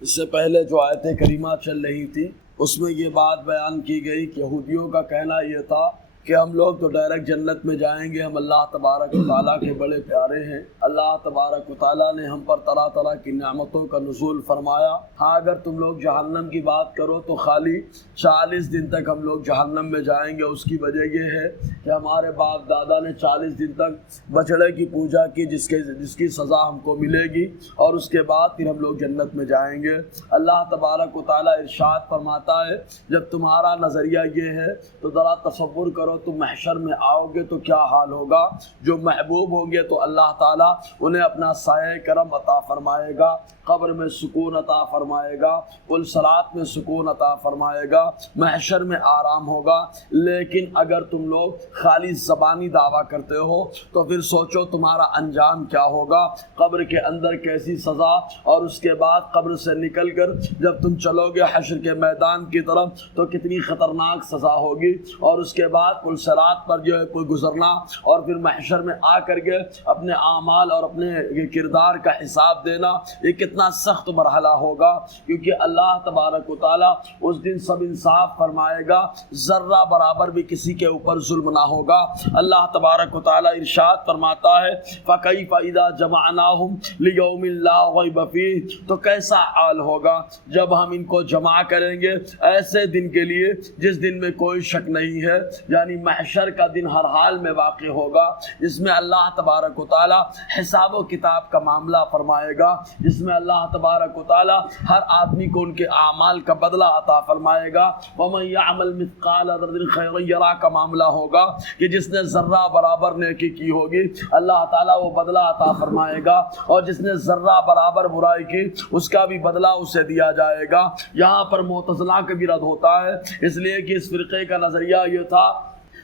اس سے پہلے جو آیت کریمہ چل رہی تھی اس میں یہ بات بیان کی گئی کہ یہودیوں کا کہنا یہ تھا کہ ہم لوگ تو ڈائریکٹ جنت میں جائیں گے، ہم اللہ تبارک و تعالیٰ کے بڑے پیارے ہیں، اللہ تبارک و تعالیٰ نے ہم پر طرح طرح کی نعمتوں کا نزول فرمایا۔ ہاں اگر تم لوگ جہنم کی بات کرو تو خالی 40 دن تک ہم لوگ جہنم میں جائیں گے۔ اس کی وجہ یہ ہے کہ ہمارے باپ دادا نے 40 دن تک بچڑے کی پوجا کی جس کی سزا ہم کو ملے گی، اور اس کے بعد پھر ہم لوگ جنت میں جائیں گے۔ اللہ تبارک و تعالیٰ ارشاد فرماتا ہے جب تمہارا نظریہ یہ ہے تو ذرا تصور کرو تم محشر میں آؤ گے تو کیا حال ہوگا۔ جو محبوب ہوں گے تو اللہ تعالیٰ انہیں اپنا سایہ کرم عطا فرمائے گا، قبر میں سکون عطا فرمائے گا، پلصرات میں سکون عطا فرمائے گا، محشر میں آرام ہوگا۔ لیکن اگر تم لوگ خالی زبانی دعویٰ کرتے ہو تو پھر سوچو تمہارا انجام کیا ہوگا، قبر کے اندر کیسی سزا، اور اس کے بعد قبر سے نکل کر جب تم چلو گے حشر کے میدان کی طرف تو کتنی خطرناک سزا ہوگی، اور اس کے بعد پلصرات پر جو ہے کوئی گزرنا، اور پھر محشر میں آ کر کے اپنے اعمال اور اپنے کردار کا حساب دینا، یہ کتنا سخت مرحلہ ہوگا، کیونکہ اللہ تبارک و تعالیٰ اس دن سب انصاف فرمائے گا، ذرہ برابر بھی کسی کے اوپر ظلم نہ ہوگا۔ اللہ تبارک و تعالیٰ ارشاد فرماتا ہے فَكَيْفَ إِذَا جَمَعْنَاهُمْ لِيَوْمٍ لَا رَيْبَ فِيهِ، تو کیسا حال ہوگا جب ہم ان کو جمع کریں گے ایسے دن کے لیے جس دن میں کوئی شک نہیں ہے، یعنی محشر کا دن ہر حال میں واقع ہوگا، جس میں اللہ تبارک و تعالیٰ حساب و کتاب کا معاملہ فرمائے گا، جس میں اللہ تبارک و تعالیٰ ہر آدمی کو ان کے اعمال کا بدلہ عطا فرمائے گا۔ وَمَن يَعْمَلْ مِثْقَالَ ذَرَّةٍ خَيْرًا يَرَهُ کا معاملہ ہوگا کہ جس نے ذرہ برابر نیکی کی ہوگی اللہ تعالیٰ وہ بدلہ عطا فرمائے گا، اور جس نے ذرہ برابر برائی کی اس کا بھی بدلہ اسے دیا جائے گا۔ یہاں پر معتزلہ کا بھی رد ہوتا ہے، اس لیے کہ اس فرقے کا نظریہ یہ تھا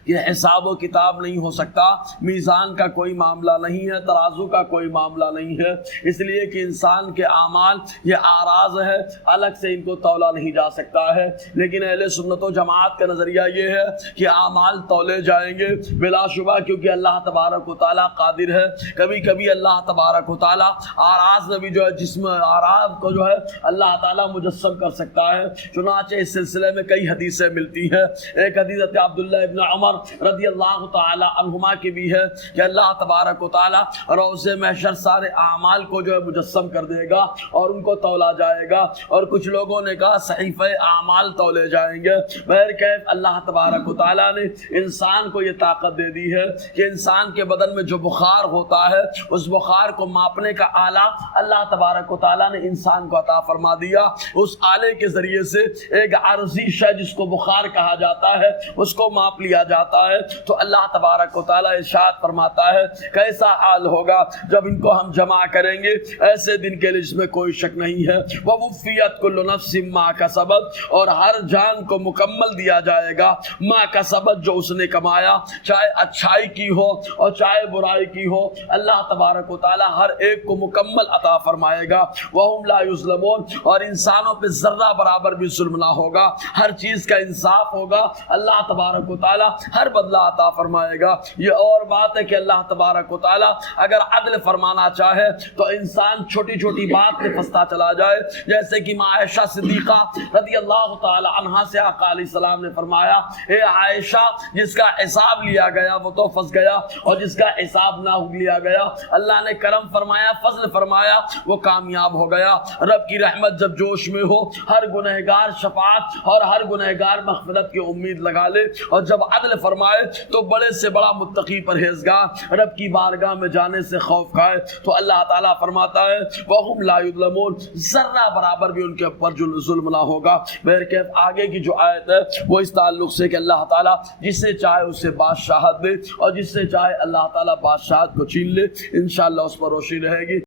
کہ حساب و کتاب نہیں ہو سکتا، میزان کا کوئی معاملہ نہیں ہے، ترازو کا کوئی معاملہ نہیں ہے، اس لیے کہ انسان کے اعمال یہ آراز ہے، الگ سے ان کو تولا نہیں جا سکتا ہے۔ لیکن اہل سنت و جماعت کا نظریہ یہ ہے کہ اعمال تولے جائیں گے بلا شبہ، کیونکہ اللہ تبارک و تعالیٰ قادر ہے۔ کبھی کبھی اللہ تبارک و تعالیٰ آراز میں بھی جو ہے جسم آراز کو جو ہے اللہ تعالیٰ مجسم کر سکتا ہے، چنانچہ اس سلسلے میں کئی حدیثیں ملتی ہیں۔ ایک حدیث عبداللہ ابن عمر رضی اللہ تعالی عنہما کی بھی ہے کہ اللہ تبارک و تعالیٰ روز محشر سارے اعمال کو جو ہے مجسم کر دے گا اور ان کو تولا جائے گا، اور کچھ لوگوں نے کہا صحیفہ اعمال تولے جائیں گے۔ بہرکیف اللہ تبارک و تعالیٰ نے انسان کو یہ طاقت دے دی ہے کہ انسان کے بدن میں جو بخار ہوتا ہے اس بخار کو ماپنے کا آلہ اللہ تبارک و تعالیٰ نے انسان کو عطا فرما دیا۔ اس آلے کے ذریعے سے ایک عارضی شے جس کو بخار کہا جاتا ہے اس کو ماپ لیا جاتا ہے۔ تو اللہ تبارک و تعالیٰ ارشاد فرماتا ہے کیسا حال ہوگا جب ان کو ہم جمع کریں گے ایسے دن کے لیے جس میں کوئی شک نہیں ہے۔ وَوُفِّيَتْ كُلُّ نَفْسٍ مَا كَسَبَتْ، اور ہر جان کو مکمل دیا جائے گا ما کسبت، جو اس نے کمایا، چاہے اچھائی کی ہو اور چاہے برائی کی ہو، اللہ تبارک و تعالیٰ ہر ایک کو مکمل عطا فرمائے گا۔ وَهُمْ لَا يُظْلَمُونَ، اور انسانوں پہ ذرہ برابر بھی ظلم نہ ہوگا، ہر چیز کا انصاف ہوگا، اللہ تبارک و تعالیٰ ہر بدلہ عطا فرمائے گا۔ یہ اور بات ہے کہ اللہ تبارک و تعالیٰ اگر عدل فرمانا چاہے تو انسان چھوٹی چھوٹی بات میں پھنستا چلا جائے، جیسے کہ ماں عائشہ صدیقہ رضی اللہ تعالی عنہا سے آقا علیہ السلام نے فرمایا اے عائشہ جس کا حساب لیا گیا وہ تو پھنس گیا، اور جس کا حساب نہ لیا گیا اللہ نے کرم فرمایا، فضل فرمایا، وہ کامیاب ہو گیا۔ رب کی رحمت جب جوش میں ہو ہر گنہگار شفاعت اور ہر گنہگار مغفرت کی امید لگا لے، اور جب عدل فرمائے تو بڑے سے بڑا متقی پرہیزگار رب کی بارگاہ میں جانے سے خوف کھائے۔ تو اللہ تعالیٰ فرماتا ہے وَهُمْ لَا يُظْلَمُونَ، ذرہ برابر بھی ان کے اوپر ظلم نہ ہوگا۔ بہرکیف آگے کی جو آیت ہے وہ اس تعلق سے کہ اللہ تعالیٰ جسے چاہے اسے بادشاہت دے اور جس سے چاہے اللہ تعالیٰ بادشاہت کو چھین لے، انشاءاللہ اس پر روشنی رہے گی۔